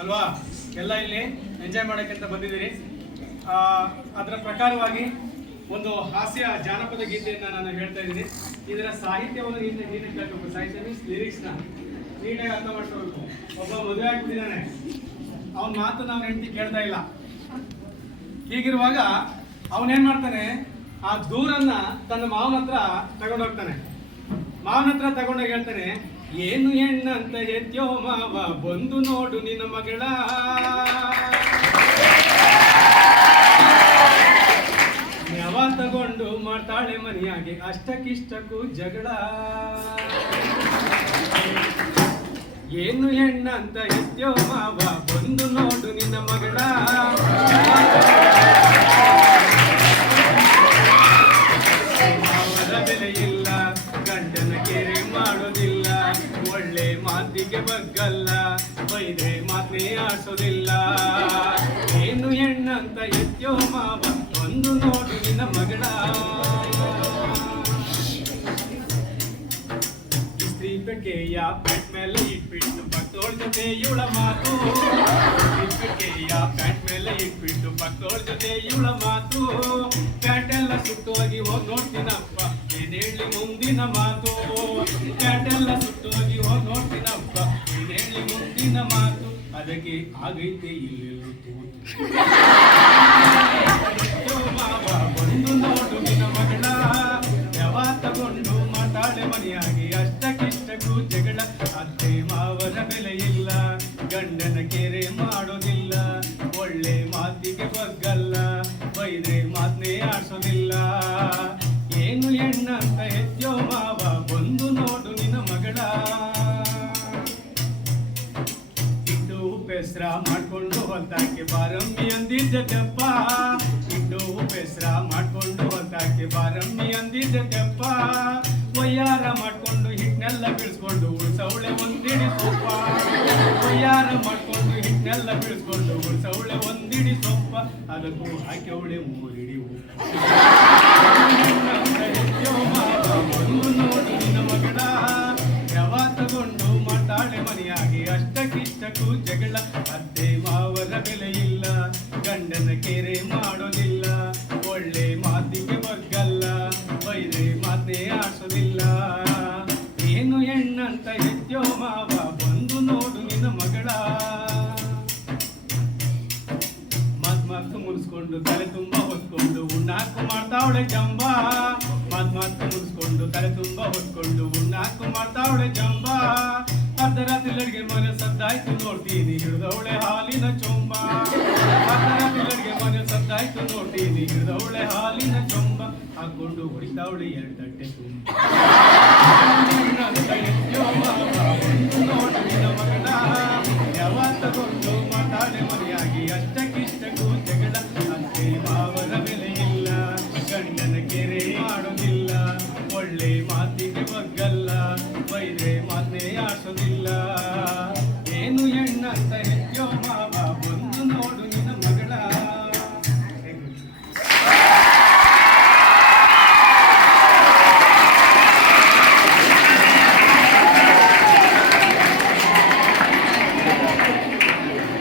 ಅಲ್ವಾ? ಎಲ್ಲ ಇಲ್ಲಿ ಎಂಜಾಯ್ ಮಾಡೋಕ್ಕಂತ ಬಂದಿದ್ದೀರಿ. ಅದರ ಪ್ರಕಾರವಾಗಿ ಒಂದು ಹಾಸ್ಯ ಜಾನಪದ ಗೀತೆಯನ್ನು ನಾನು ಹೇಳ್ತಾ ಇದ್ದೀನಿ. ಇದರ ಸಾಹಿತ್ಯವನ್ನು ನೀಟಾಗಿ ಕೇಳಬೇಕು. ಸಾಹಿತ್ಯ ಮೀನ್ಸ್ ಲಿರಿಕ್ಸ್ನ ನೀಟಾಗಿ ಅರ್ಥ ಮಾಡ್ಕೋಬೇಕು. ಒಬ್ಬ ಮದುವೆ ಆಗ್ಬಿಟ್ಟಿದ್ದಾನೆ, ಅವನ ಮಾತು ನಾವು ಹೆಂಡತಿ ಕೇಳ್ತಾ ಇಲ್ಲ. ಹೀಗಿರುವಾಗ ಅವನೇನ್ ಮಾಡ್ತಾನೆ, ಆ ದೂರನ್ನ ತನ್ನ ಮಾವನ ಹತ್ರ ತಗೊಂಡೋಗ್ತಾನೆ. ಮಾವನ ಹತ್ರ ತಗೊಂಡೋಗಿ ಹೇಳ್ತಾನೆ, ಏನು ಹೆಣ್ಣಂತ ಎತ್ಯೋ ಮಾವ, ಬಂದು ನೋಡು ನಿನ್ನ ಮಗಳ. ಯಾವ ತಗೊಂಡು ಮಾಡ್ತಾಳೆ ಮನೆಯಾಗೆ, ಅಷ್ಟಕ್ಕಿಷ್ಟಕ್ಕೂ ಜಗಳ. ಏನು ಹೆಣ್ಣಂತ ಎತ್ಯೋ ಮಾವ, ಬಂದು ನೋಡು ನಿನ್ನ ಮಗಳ. ಅವರ ಬೆಲೆ ಇಲ್ಲ, ಗಂಡನ ಕೆರೆ ಮಾಡೋದಿಲ್ಲ, ಒಳ್ಳೆ ಮಾತಿಗೆ ಬಗ್ಗಲ್ಲ, ಬೈದ್ರೆ ಮಾತೇ ಆಡ್ಸೋದಿಲ್ಲ. ಏನು ಹೆಣ್ಣಂತ ಎತ್ಯೋ ಮಾವ, ಬಂದು ನೋಡು ನಿನ್ನ ಮಗಳ. ಇಸ್ತ್ರಿ ಪೆಟ್ಟಿಗೆಯ ಪ್ಯಾಂಟ್ ಮೇಲೆ ಇಟ್ಬಿಟ್ಟು ಪಕ್ಕದೋಳ ಜೊತೆ ಇವಳ ಮಾತು. ಪೆಟ್ಟಿಗೆಯ ಪ್ಯಾಂಟ್ ಮೇಲೆ ಇಟ್ಬಿಟ್ಟು ಪಕ್ಕದೋಳ ಜೊತೆ ಇವಳ ಮಾತು. ಪ್ಯಾಂಟ್ ಎಲ್ಲ ಸುಟ್ಟೋಗಿ ಹೋಗಿ ನೋಡ್ತೀನಪ್ಪ, ಏನ್ ಹೇಳಿ ಮುಂದಿನ ಮಾತು. ಪ್ಯಾಂಟ್ ಎಲ್ಲ ಸುಟ್ಟೋಗಿ ಹೋಗಿ ನೋಡ್ತೀನಪ್ಪ, ಏನ್ ಹೇಳಿ ಮುಂದಿನ ಮಾತು. ಅದಕ್ಕೆ ಆಗೈತೆ ಇಲ್ಲೆಲ್ಲೂ ತೂತು. ಬಂದು ನೋಡು ನಿನ್ನ ಮಗಳ, ಯಾವ ತಗೊಂಡು ಮಾತಾಡೆ ಮನೆಯಾಗಿ, ಅಷ್ಟಕ್ಕಿಷ್ಟಕ್ಕೂ ಜಗಳ. ಅತ್ತೆ ಮಾವನ ಬೆಲೆ ಇಲ್ಲ, ಗಂಡನ ಕೆರೆ ಮಾಡೋದಿಲ್ಲ, ಒಳ್ಳೆ ಮಾತಿಗೆ ಬಗ್ಗಲ್ಲ, ಬೈದ್ರೆ ಮಾತನ್ನೇ ಆಡ್ಸೋದಿಲ್ಲ. ಏನು ಹೆಣ್ಣಂತ ಎತ್ಯೋ ಮಾವ, ಬಂದು ನೋಡು ನಿನ್ನ ಮಗಳ. ಇಟ್ಟು ಉಪ್ಪೆಸ್ರ ಮಾಡ್ಕೊಂಡು ಹೊತ್ತಾಕೆ ಬಾರಮ್ಮಿ ಅಂದಿದ್ದೆಪ್ಪ. ಇಟ್ಟು ಉಪ್ಪೆಸ್ರ ಮಾಡ್ಕೊಂಡು ಹೊತ್ತಾಕೆ ಬಾರಮ್ಮಿ ಅಂದಿದ್ದೆಪ್ಪ. ಒಯ್ಯಾರ ಮಾಡ್ಕೊಂಡು ಹಿಟ್ನೆಲ್ಲ ಬೀಳ್ಸ್ಕೊಂಡು ಉಳ್ಸವಳೆ ಒಂದಿಡಿ ಸೊಪ್ಪ. ಒಯ್ಯಾರ ಮಾಡ್ಕೊಂಡು ಹಿಟ್ನೆಲ್ಲ ಬೀಳ್ಸ್ಕೊಂಡು ಉಳ್ಸವಳೆ ಒಂದಿಡಿ ಸೊಪ್ಪ. ಅದಕ್ಕೂ ಹಾಕ್ಯವಳೆ 3 ಹಿಡಿ ಉಪ್ಪು. ಬಂದು ನೋಡು ನಿನ್ನ ಮಗಳ, ಯಾವ ತಗೊಂಡು ಮಾತಾಳೆ ಮನೆಯಾಗಿ, ಅಷ್ಟಕ್ಕಿಷ್ಟಕ್ಕೂ ಜಗಳ. ಅತ್ತೆ ಮಾವರ ಬೆಲೆ ಇಲ್ಲ, ಗಂಡನ ಕೆರೆ ಮಾಡೋದಿಲ್ಲ, ಒಳ್ಳೆ ಮಾತಿಗೆ ಬಗ್ಗಲ್ಲ, ಬೈದ್ರೆ ಮಾತೇ ಆಡ್ಸೋದಿಲ್ಲ. ಏನು ಹೆಣ್ಣಂತ ಎತ್ಯೋ ಮಾವ, ಬಂದು ನೋಡು ನಿನ್ನ ಮಗಳ. ಮತ್ ಮುಗಿಸ್ಕೊಂಡು ತಲೆ ತುಂಬ ಹೊತ್ಕೊಂಡು ಉಣ್ಣಾಕು ಮಾಡ್ತಾವಳೆ ಜಂಬ. ಮತ್ ಮುಗಿಸ್ಕೊಂಡು ತಲೆ ತುಂಬ ಹೊತ್ಕೊಂಡು ಉಣ್ಣಾಕು ಮಾಡ್ತಾವಳೆ ಜಂಬ. ಅರ್ಧರಾತ್ರಿ ಅಡಿಗೆ ಮನೆ ಸದ್ದಾಯ್ತು ನೋಡ್ತೀನಿ, ಹಿಡಿದವಳೆ ಹಾಲಿನ ಚೊಂಬ. ಅರ್ಧರಾತ್ರಿ ಅಡಿಗೆ ಮನೆ ಸದ್ದಾಯ್ತು ನೋಡ್ತೀನಿ, ಹಿಡಿದವಳೆ ಹಾಲಿನ ಚೊಂಬ. ಹಾಕೊಂಡು ಹೊಡಿತಾವಳೆ 2 ತಟ್ಟೆ ತುಂಬ.